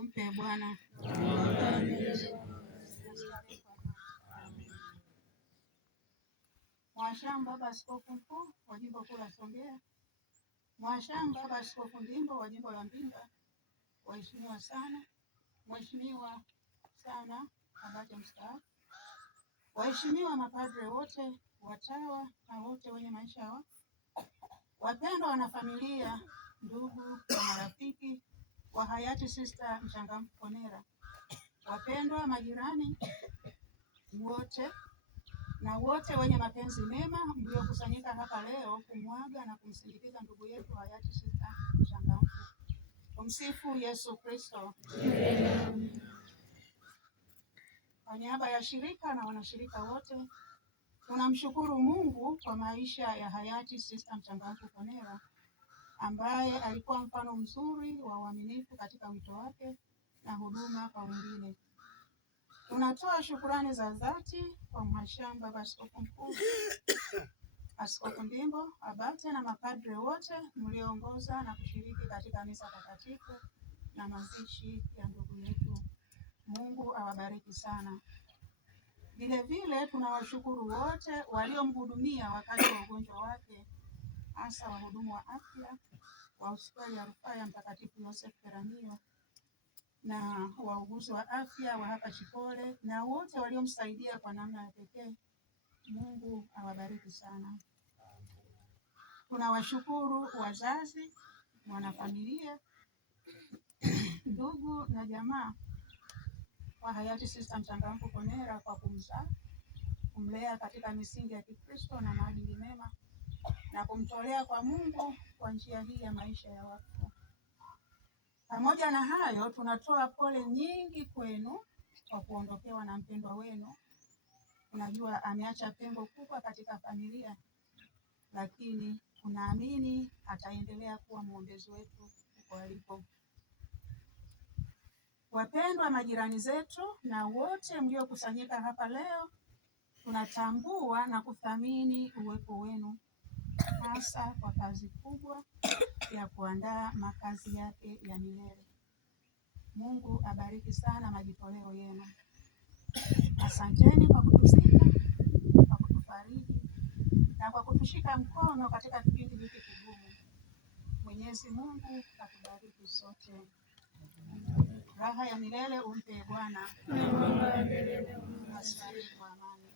umpe Bwana. Mwashamu Baba Askofu Mkuu wa Jimbo Kuu la Songea, Mwashamu Baba Askofu Ndimbo wa Jimbo la Mbinga, waheshimiwa sana, Mheshimiwa sana Abate mstaafu, waheshimiwa mapadre wote, watawa na wote wenye maisha yao, wapendwa wanafamilia, ndugu na marafiki wa hayati Sister Mchangamfu Ponera, wapendwa majirani wote na wote wenye mapenzi mema mliokusanyika hapa leo kumwaga na kumsindikiza ndugu yetu hayati Sister Mchangamfu. Tumsifu Yesu Kristo. Kwa niaba ya shirika na wanashirika wote, tunamshukuru Mungu kwa maisha ya hayati Sister Mchangamfu Ponera ambaye alikuwa mfano mzuri wa uaminifu katika wito wake na huduma kwa wengine. Tunatoa shukurani za dhati kwa Mhashamu Baba Askofu Mkuu, Askofu Ndimbo, abate na mapadre wote mlioongoza na kushiriki katika misa takatifu na mazishi ya ndugu yetu. Mungu awabariki sana. Vile vile tunawashukuru wote waliomhudumia wakati wa ugonjwa wake, hasa wahudumu wa afya wa hospitali ya rufaa ya Mtakatifu Yosefu Peramiho na wauguzi wa afya wa hapa Chikole na wote waliomsaidia kwa namna ya pekee. Mungu awabariki sana. Tunawashukuru wazazi, wanafamilia, ndugu na jamaa wa hayati Sister Mchangamfu Ponera kwa kumzaa, kumlea katika misingi ya Kikristo na maadili mema na kumtolea kwa Mungu kwa njia hii ya maisha ya watu. Pamoja na hayo, tunatoa pole nyingi kwenu kwa kuondokewa na mpendwa wenu. Unajua ameacha pengo kubwa katika familia, lakini tunaamini ataendelea kuwa mwombezi wetu huko alipo. Wapendwa majirani zetu na wote mliokusanyika hapa leo, tunatambua na kuthamini uwepo wenu, hasa kwa kazi kubwa ya kuandaa makazi yake ya milele. Mungu abariki sana majitoleo yenu. Asanteni kwa kutuzika, kwa kutufariji na kwa kutushika mkono katika kipindi hiki kigumu. Mwenyezi Mungu atubariki sote. Raha ya milele umpe Bwana. Asante kwa amani.